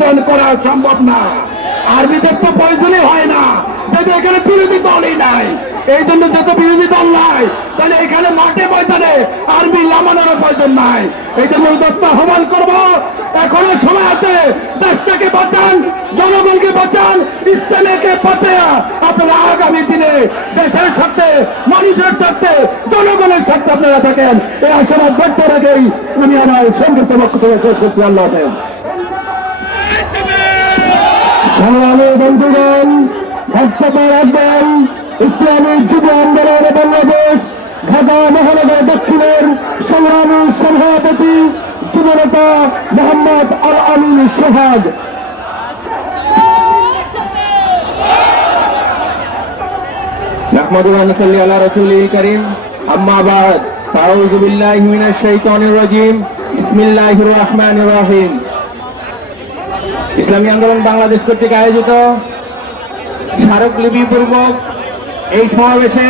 নির্বাচন করা সম্ভব না। আরবিদের তো প্রয়োজনই হয় না। যদি এখানে বিরোধী দলই নাই, এই জন্য যত বিরোধী দল নাই, তাহলে এখানে মাঠে ময়দানে আর্মি নামানোর প্রয়োজন নাই। এই জন্য উদত্ত আহ্বান করব, এখনও সময় আছে, দেশটাকে বাঁচান, জনগণকে বাঁচান, ইসলামকে বাঁচায়া আপনারা আগামী দিনে দেশের স্বার্থে, মানুষের স্বার্থে, জনগণের স্বার্থে আপনারা থাকেন। এই আশাবাদ ব্যক্ত রেখেই আমি আমার সংযুক্ত বক্তব্য শেষ করছি। আল্লাহ। সংগ্রামী বন্ধুগণ হোয়াটসঅ্যাপে রাখবেন ইসলামী যুব আন্দোলন বাংলাদেশ ঢাকা মহানগর দক্ষিণের সংগ্রামী সভাপতি যুবনেতা মোহাম্মদ আল আমিন সোহাগ نحمد ونصلي على رسوله الكريم أما بعد فأعوذ بالله من الشيطان الرجيم بسم الله الرحمن الرحيم ইসলামী আন্দোলন বাংলাদেশ কর্তৃক আয়োজিত স্মারকলিপি পূর্বক এই সমাবেশে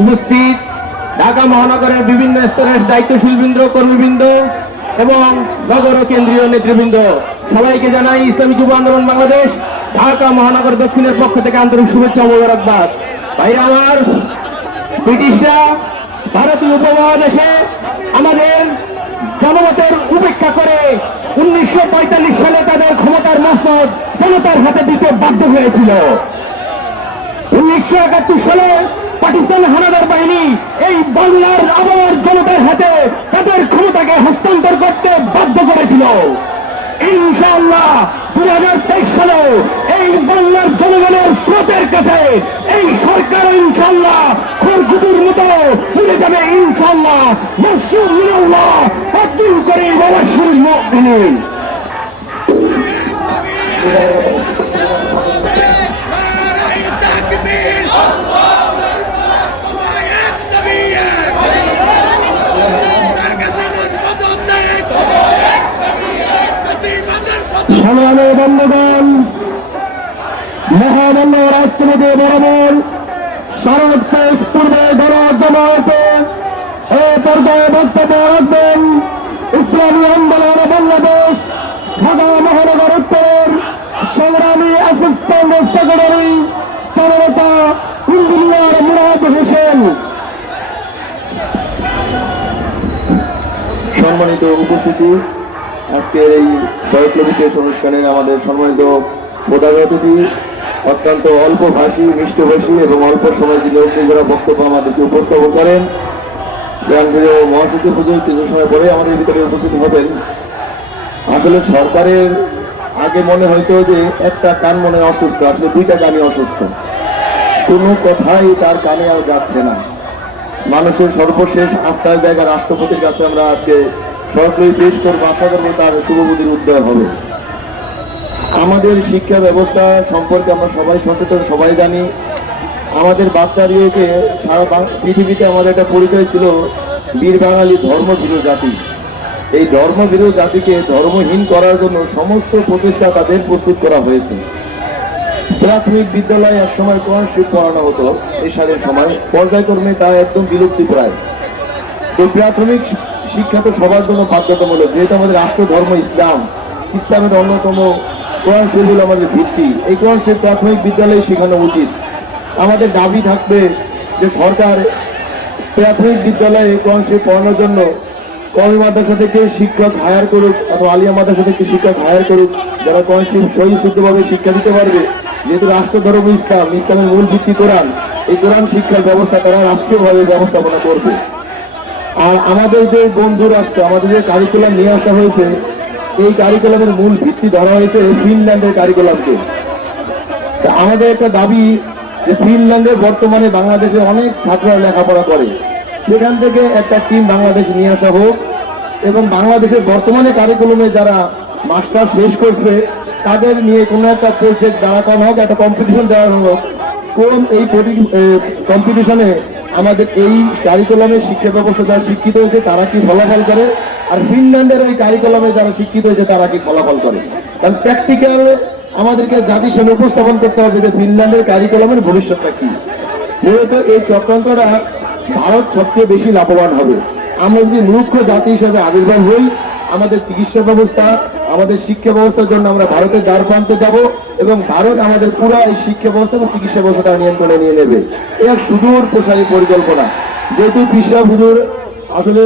উপস্থিত ঢাকা মহানগরের বিভিন্ন স্তরের দায়িত্বশীল বৃন্দ কর্মীবৃন্দ এবং নগর কেন্দ্রীয় নেতৃবৃন্দ। সবাইকে জানাই ইসলামী যুব আন্দোলন বাংলাদেশ, ঢাকা মহানগর দক্ষিণের পক্ষ থেকে আন্তরিক শুভেচ্ছা মোবারকবাদ। ভাইরা, আমার ব্রিটিশরা ভারতীয় উপমহাদেশে আমাদের জনমতের উপেক্ষা করে উনিশশো পঁয়তাল্লিশ সালে তাদের ক্ষমতার মসনদ জনতার হাতে দিতে বাধ্য হয়েছিল। উনিশশো একাত্তর সালে পাকিস্তান হানাদার বাহিনী এই বাংলার আবহাওয়ার জনতার হাতে তাদের ক্ষমতাকে হস্তান্তর করতে বাধ্য করেছিল। ইনশাআল্লাহ দুই হাজার তেইশ সালে এই বাংলার জনগণের স্রোতের কাছে এই সরকার ইনশাল্লাহ খড়গুটির মতো উড়ে যাবে। ইনশাল্লাহ মসুর মিনাল্লাহ আব্দুল করিম বাবা তিনি সংগ্রামে বন্ধুগণ, মহামান্য রাষ্ট্রপতি বরাবর শরৎ পেশ পূর্বে গণজমাতে এ পর্যায়ে বক্তব্য রাখবেন। ইসলামী আন্দোলন অ্যাসিস্ট্যান্ট সেক্রেটারি জননেতা ইঞ্জিনিয়ার হোসেন। সম্মানিত উপস্থিতি, আজকের এই বিশেষ অনুষ্ঠানে আমাদের সম্মানিত প্রধান অতিথি, অত্যন্ত অল্প ভাষী মিষ্টভাষী এবং অল্প সময় দিলে নিজেরা বক্তব্য আমাদেরকে উপস্থাপন করেন প্রিয় মহাসচিব হুজুর কিছু সময় পরে আমাদের ভিতরে উপস্থিত হবেন। আসলে সরকারের আগে মনে হইতো যে একটা কান মনে অসুস্থ আসলে দুইটা কানই অসুস্থ। কোনো কথাই তার কানে আর যাচ্ছে না। মানুষের সর্বশেষ আস্থার জায়গা রাষ্ট্রপতির কাছে আমরা আজকে সরকারি পেশ করব, আশা করব তার শুভবুদ্ধির উদ্যোগ হবে। আমাদের শিক্ষা ব্যবস্থা সম্পর্কে আমরা সবাই সচেতন, সবাই জানি। আমাদের বাচ্চারিওকে সারা পৃথিবীতে আমাদের একটা পরিচয় ছিল, বীর বাঙালি ধর্মভীরু জাতি। এই ধর্মভীরু জাতিকে ধর্মহীন করার জন্য সমস্ত প্রচেষ্টা তাদের প্রস্তুত করা হয়েছে। প্রাথমিক বিদ্যালয়ে এক সময় কোরআন শিখ পড়ানো হতো এসারের সময়। পর্যায়ক্রমে তা একদম বিলুপ্তি প্রায়। তো প্রাথমিক শিক্ষা তো সবার জন্য বাধ্যতামূলক, যেহেতু আমাদের রাষ্ট্র ধর্ম ইসলাম, ইসলামের অন্যতম কোরআন হলো আমাদের ভিত্তি। এই কোরআন শরীফ প্রাথমিক বিদ্যালয়ে শেখানো উচিত। আমাদের দাবি থাকবে যে সরকার প্রাথমিক বিদ্যালয়ে কোরআন শরীফ পড়ানোর জন্য কমি মাদ্রাসা থেকে শিক্ষক হায়ার করুক অথবা আলিয়া মাদ্রাসা থেকে শিক্ষক হায়ার করুক, যারা শরীফ সহি শুদ্ধভাবে শিক্ষা দিতে পারবে, যেহেতু রাষ্ট্র ধর্ম ইসলাম, ইসলামের মূল ভিত্তি কোরআন, এই কোরআন শিক্ষার ব্যবস্থা তারা রাষ্ট্রীয়ভাবে ব্যবস্থাপনা করবে। আর আমাদের যে বন্ধু রাষ্ট্র, আমাদের যে কারিকুলাম নিয়ে আসা হয়েছে, এই কারিকুলামের মূল ভিত্তি ধরা হয়েছে ফিনল্যান্ডের কারিকুলামকে আমাদের একটা দাবি যে ফিনল্যান্ডে বর্তমানে বাংলাদেশে অনেক ছাত্ররা লেখাপড়া করে। সেখান থেকে একটা টিম বাংলাদেশ নিয়ে আসা হোক এবং বাংলাদেশের বর্তমানে কারিকুলামে যারা মাস্টার শেষ করছে, তাদের নিয়ে কোনো একটা প্রজেক্ট দাঁড়া করানো হোক, একটা কম্পিটিশন দেওয়া হোক, কোন এই কম্পিটিশনে আমাদের এই কারিকুলামের শিক্ষা ব্যবস্থা যারা শিক্ষিত হয়েছে, তারা কি ফলাফল করে? আর ফিনল্যান্ডের ওই কারিকুলামে যারা শিক্ষিত হয়েছে, তারা কি ফলাফল করে? কারণ প্র্যাকটিক্যাল আমাদেরকে জাতির সামনে উপস্থাপন করতে হবে যে ফিনল্যান্ডের কারিকুলামের ভবিষ্যৎটা কি। মূলত এই চক্রান্তটা ভারত সবচেয়ে বেশি লাভবান হবে। আমরা যদি মূর্খ জাতি হিসেবে আবির্ভাব হই, আমাদের চিকিৎসা ব্যবস্থা, আমাদের শিক্ষা ব্যবস্থার জন্য আমরা ভারতের দ্বার প্রান্তে যাব এবং ভারত আমাদের পুরো এই শিক্ষা ব্যবস্থা এবং চিকিৎসা ব্যবস্থাটা নিয়ন্ত্রণে নিয়ে নেবে। এ এক সুদূর প্রসারী পরিকল্পনা। যেহেতু বিশ্বা হুজুর, আসলে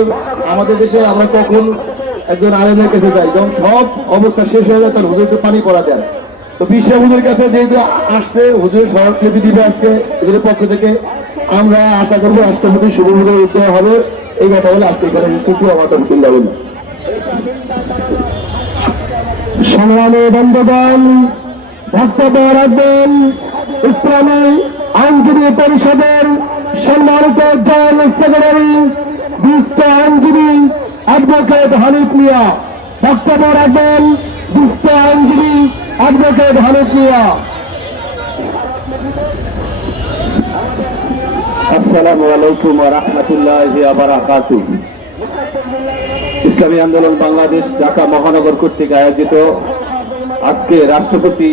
আমাদের দেশে আমরা কখন একজন আলেমের কাছে যাই, যখন সব অবস্থা শেষ হয়ে যায়, তখন হুজুরকে পানি পড়া দেন তো বিশ্বা হুজুরের কাছে যেহেতু আসছে, হুজুরের স্মারকলিপি দিবে আজকে, হুজুরের পক্ষ থেকে, আমরা আশা করব রাষ্ট্রপতি শুভমুখে উদ্যোগ হবে। এই কথা বলে আজকে এখানে শেষ আমার বলুন সংগ্রামী বন্ধুগণ, বক্তব্য রাখবেন ইসলামী আইনজীবী পরিষদের সম্মানিত জয়েন্ট সেক্রেটারি, বিশিষ্ট আইনজীবী অ্যাডভোকেট হানিফ মিয়া। বক্তব্য রাখবেন বিশিষ্ট আইনজীবী অ্যাডভোকেট হানিফ মিয়া। আসসালামু আলাইকুম রহমতুল্লাহ বারাকাতু ইসলামী আন্দোলন বাংলাদেশ ঢাকা মহানগর কর্তৃক আয়োজিত আজকে রাষ্ট্রপতি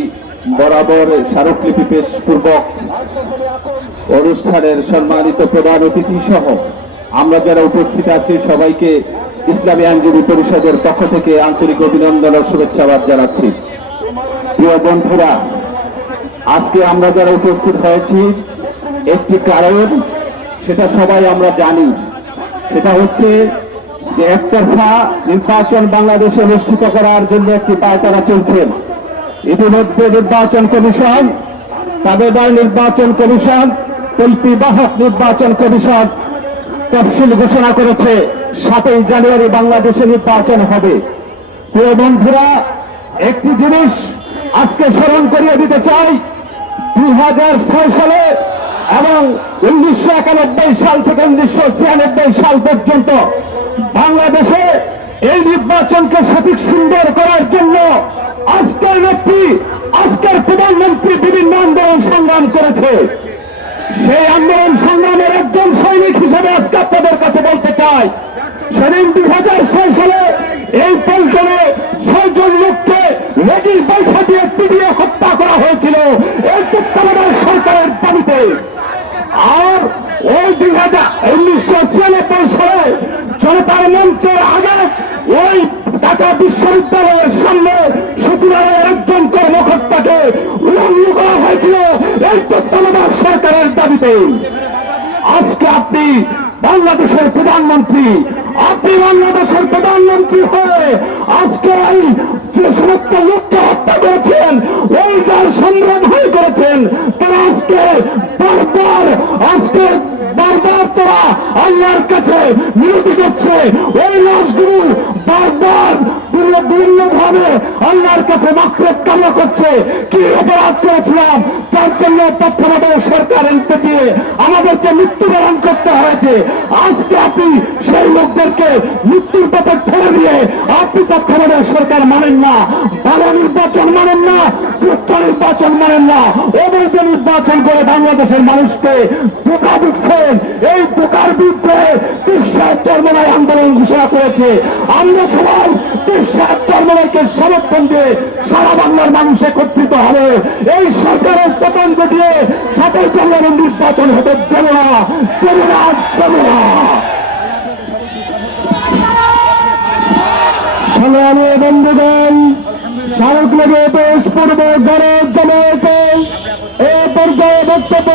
বরাবর স্মারকলিপি পেশ পূর্বক অনুষ্ঠানের সম্মানিত প্রধান অতিথি সহ আমরা যারা উপস্থিত আছি, সবাইকে ইসলামী আইনজীবী পরিষদের পক্ষ থেকে আন্তরিক অভিনন্দন ও শুভেচ্ছাবাদ জানাচ্ছি। প্রিয় বন্ধুরা, আজকে আমরা যারা উপস্থিত হয়েছি, একটি কারণ সেটা সবাই আমরা জানি। সেটা হচ্ছে যে একতরফা নির্বাচন বাংলাদেশে অনুষ্ঠিত করার জন্য একটি পায়তারা চলছে। ইতিমধ্যে নির্বাচন কমিশন তাবেদার নির্বাচন কমিশন কল্পি বাহক নির্বাচন কমিশন তফসিল ঘোষণা করেছে। সাতই জানুয়ারি বাংলাদেশে নির্বাচন হবে। প্রিয় বন্ধুরা, একটি জিনিস আজকে স্মরণ করিয়ে দিতে চাই। দুই হাজার ছয় সালে এবং উনিশশো একানব্বই সাল থেকে উনিশশো ছিয়ানব্বই সাল পর্যন্ত বাংলাদেশে এই নির্বাচনকে সঠিক সুন্দর করার জন্য আজকের নেত্রী আজকের প্রধানমন্ত্রী বিভিন্ন আন্দোলন সংগ্রাম করেছে। সেই আন্দোলন সংগ্রামের একজন সৈনিক হিসেবে আজকে আপনাদের কাছে বলতে চাই, সেদিন দুই হাজার ছয় সালে এই পল্টনে ছয়জন লোককে রেডির পয়সা দিয়ে পিটিয়ে হত্যা করা হয়েছিল। এই তত্ত্বাবধায়ক সরকারের দাবিতে আর ওই দুই হাজার উনিশশো ছিয়ানব্বই সালে জনতার মঞ্চের আগে ওই ঢাকা বিশ্ববিদ্যালয়ের সামনে সচিবালয়ের একজন কর্মকর্তাকে উলঙ্গ করা হয়েছিল এই তত্ত্বাবধায়ক সরকারের আজকে আপনি বাংলাদেশের প্রধানমন্ত্রী, আপনি বাংলাদেশের প্রধানমন্ত্রী হয়ে আজকে এই যে সমস্ত লোককে হত্যা করেছেন ওই যার সংগ্রাম হয়ে করেছেন, তারা আজকে বারবার আজকে বারবার তারা আল্লাহর কাছে মিনতি করছে। ওই লাশগুলো বারবার আল্লাহর কাছে মাকড়ের কামনা করছে। কি অপরাধ করেছিলাম? যার জন্য তত্ত্বাবধায়ক সরকার এনতে দিয়ে আমাদেরকে মৃত্যুবরণ করতে হয়েছে। আজকে আপনি সেই লোকদেরকে মৃত্যুর পথে ঠেলে দিয়ে আপনি তত্ত্বাবধায়ক সরকার মানেন না। ভালো নির্বাচন মানেন না সুস্থ নির্বাচন মানেন না। অবৈধ নির্বাচন করে বাংলাদেশের মানুষকে ধোকা দিচ্ছেন। এই ধোকার বিরুদ্ধে চর্মনায় আন্দোলন ঘোষণা করেছে। আমরা সবাই বিশ্বের চর্মনায়কে সমর্থন দিয়ে সারা বাংলার মানুষ একত্রিত হবে। এই সরকারের পতন ঘটিয়ে সাতাই চন্দ্রের নির্বাচন হতে দেব না দেব না দেব না সংগ্রামী বন্ধুগণ, স্মারক লেগে পেশ পূর্ব গণেশ জমায়েতে। এ পর্যায়ে বক্তব্য